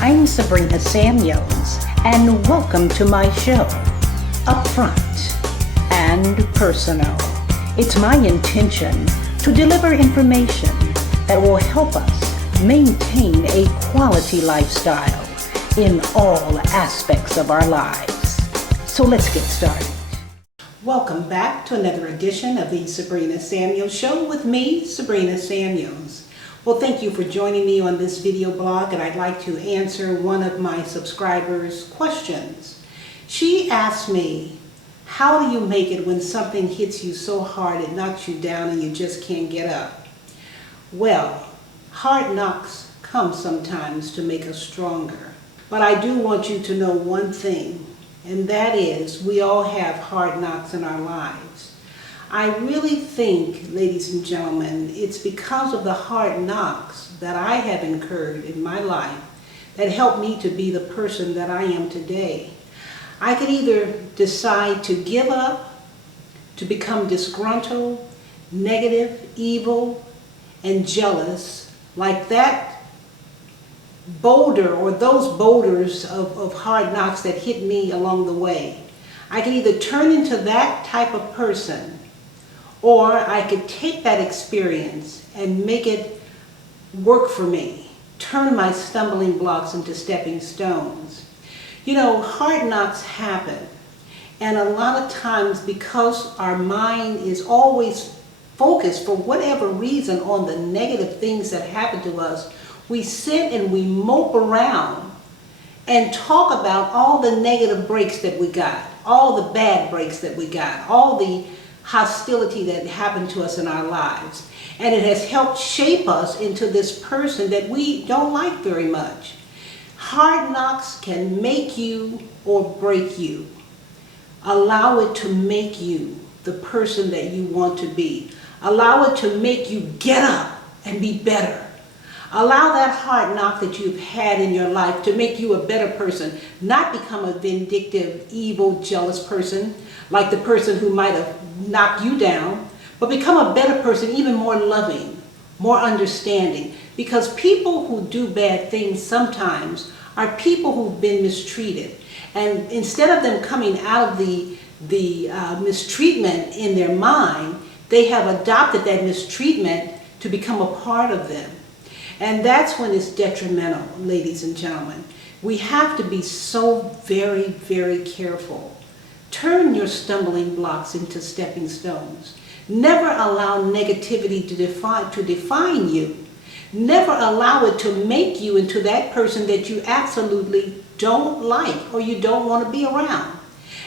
I'm Sabrina Samuels, and welcome to my show, Upfront and Personal. It's my intention to deliver information that will help us maintain a quality lifestyle in all aspects of our lives. So let's get started. Welcome back to another edition of the Sabrina Samuels Show with me, Sabrina Samuels. Well, thank you for joining me on this video blog, and I'd like to answer one of my subscribers' questions. She asked me, how do you make it when something hits you so hard it knocks you down and you just can't get up? Well, hard knocks come sometimes to make us stronger. But I do want you to know one thing, and that is we all have hard knocks in our lives. I really think, ladies and gentlemen, it's because of the hard knocks that I have incurred in my life that helped me to be the person that I am today. I could either decide to give up, to become disgruntled, negative, evil, and jealous, like that boulder or those boulders of hard knocks that hit me along the way. I could either turn into that type of person, or I could take that experience and make it work for me, turn my stumbling blocks into stepping stones. You know, hard knocks happen, and a lot of times because our mind is always focused for whatever reason on the negative things that happen to us, we sit and we mope around and talk about all the negative breaks that we got, all the bad breaks that we got, all the hostility that happened to us in our lives. And it has helped shape us into this person that we don't like very much. Hard knocks can make you or break you. Allow it to make you the person that you want to be. Allow it to make you get up and be better. Allow that hard knock that you've had in your life to make you a better person, not become a vindictive, evil, jealous person, like the person who might have knocked you down, but become a better person, even more loving, more understanding. Because people who do bad things sometimes are people who've been mistreated. And instead of them coming out of the mistreatment in their mind, they have adopted that mistreatment to become a part of them. And that's when it's detrimental, ladies and gentlemen. We have to be so very, very careful. Turn your stumbling blocks into stepping stones. Never allow negativity to define you. Never allow it to make you into that person that you absolutely don't like or you don't want to be around.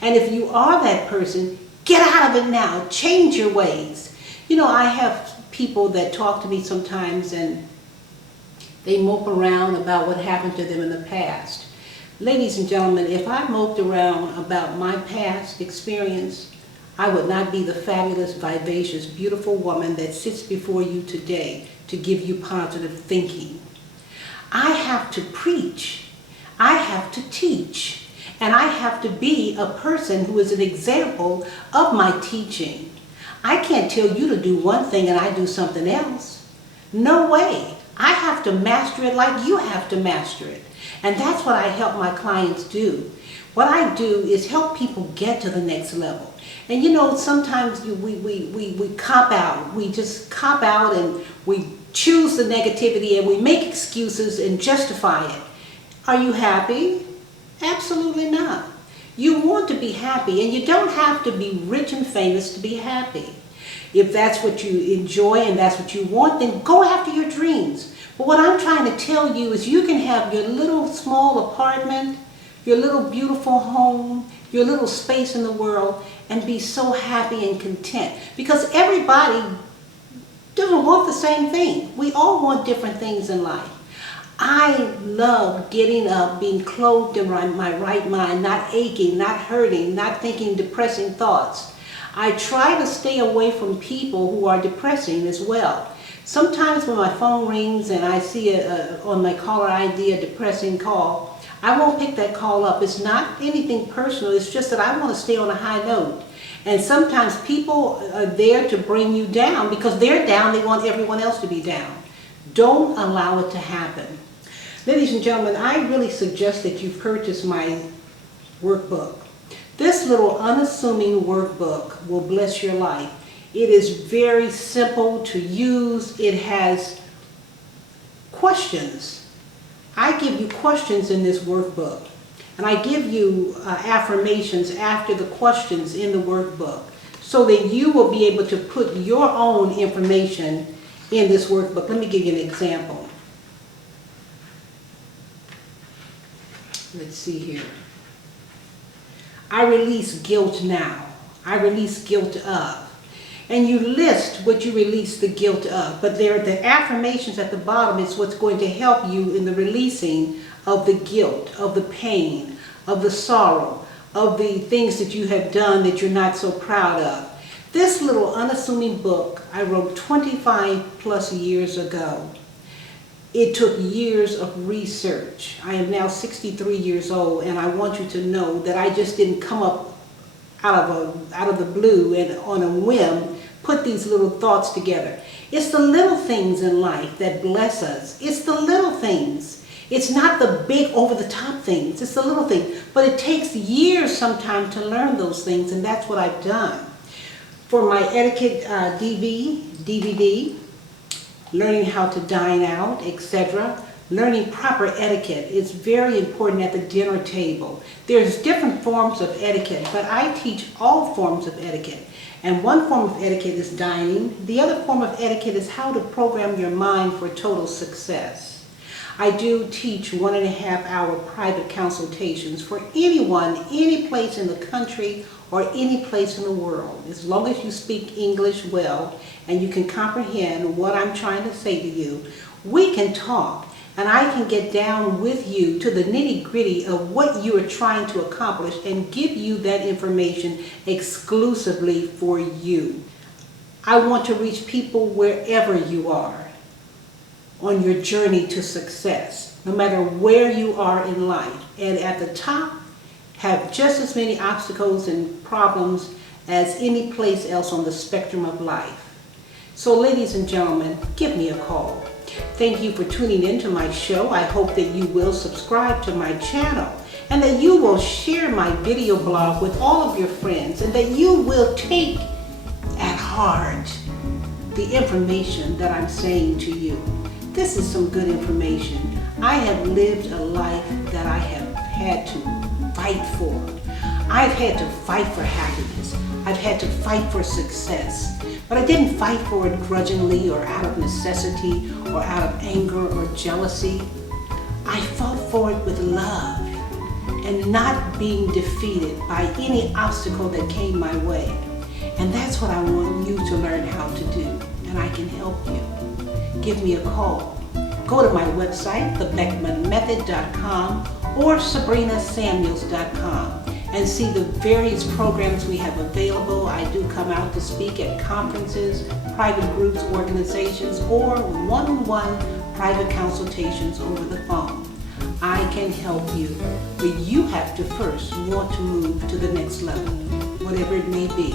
And if you are that person, get out of it now. Change your ways. You know, I have people that talk to me sometimes and they mope around about what happened to them in the past. Ladies and gentlemen, if I moped around about my past experience, I would not be the fabulous, vivacious, beautiful woman that sits before you today to give you positive thinking. I have to preach, I have to teach, and I have to be a person who is an example of my teaching. I can't tell you to do one thing and I do something else. No way. I have to master it like you have to master it. And that's what I help my clients do. What I do is help people get to the next level. And you know, sometimes we cop out. We just cop out and we choose the negativity and we make excuses and justify it. Are you happy? Absolutely not. You want to be happy, and you don't have to be rich and famous to be happy. If that's what you enjoy and that's what you want, then go after your dreams. But what I'm trying to tell you is you can have your little small apartment, your little beautiful home, your little space in the world, and be so happy and content. Because everybody doesn't want the same thing. We all want different things in life. I love getting up, being clothed in my right mind, not aching, not hurting, not thinking depressing thoughts. I try to stay away from people who are depressing as well. Sometimes when my phone rings and I see on my caller ID a depressing call, I won't pick that call up. It's not anything personal. It's just that I want to stay on a high note. And sometimes people are there to bring you down because they're down. They want everyone else to be down. Don't allow it to happen. Ladies and gentlemen, I really suggest that you purchase my workbook. This little unassuming workbook will bless your life. It is very simple to use. It has questions. I give you questions in this workbook, and I give you affirmations after the questions in the workbook so that you will be able to put your own information in this workbook. Let me give you an example. Let's see here. I release guilt now. I release guilt of. And you list what you release the guilt of. But the affirmations at the bottom is what's going to help you in the releasing of the guilt, of the pain, of the sorrow, of the things that you have done that you're not so proud of. This little unassuming book I wrote 25 plus years ago. It took years of research. I am now 63 years old, and I want you to know that I just didn't come up out of the blue and on a whim put these little thoughts together. It's the little things in life that bless us. It's the little things. It's not the big over-the-top things. It's the little things. But it takes years sometimes to learn those things, and that's what I've done. For my etiquette DVD, learning how to dine out, etc., learning proper etiquette is very important at the dinner table. There's different forms of etiquette, but I teach all forms of etiquette. And one form of etiquette is dining. The other form of etiquette is how to program your mind for total success. I do teach 1.5 hour private consultations for anyone, any place in the country or any place in the world. As long as you speak English well and you can comprehend what I'm trying to say to you, we can talk. And I can get down with you to the nitty-gritty of what you are trying to accomplish and give you that information exclusively for you. I want to reach people wherever you are on your journey to success, no matter where you are in life. And at the top, have just as many obstacles and problems as any place else on the spectrum of life. So ladies and gentlemen, give me a call. Thank you for tuning in to my show. I hope that you will subscribe to my channel and that you will share my video blog with all of your friends and that you will take at heart the information that I'm saying to you. This is some good information. I have lived a life that I have had to fight for. I've had to fight for happiness. I've had to fight for success. But I didn't fight for it grudgingly or out of necessity or out of anger or jealousy. I fought for it with love and not being defeated by any obstacle that came my way. And that's what I want you to learn how to do, and I can help you. Give me a call. Go to my website, thebeckmanmethod.com or sabrinasamuels.com. and see the various programs we have available. I do come out to speak at conferences, private groups, organizations, or one-on-one private consultations over the phone. I can help you, but you have to first want to move to the next level, whatever it may be.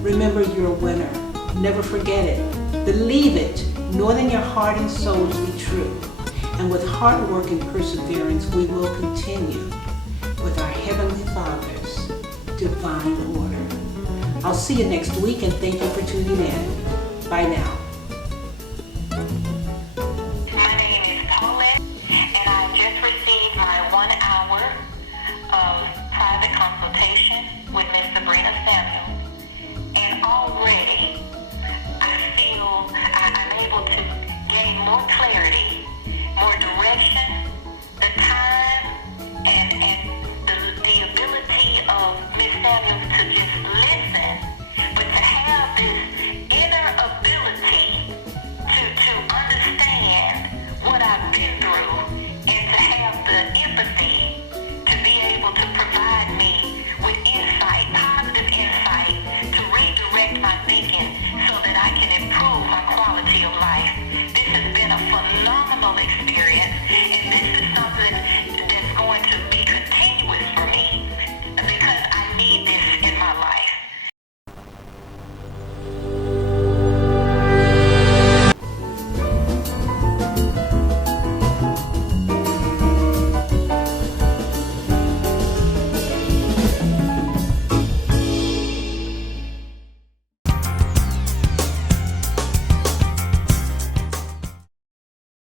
Remember, you're a winner. Never forget it. Believe it. Know that your heart and soul to be true. And with hard work and perseverance, we will continue with our Heavenly Father's divine order. I'll see you next week, and thank you for tuning in. Bye now.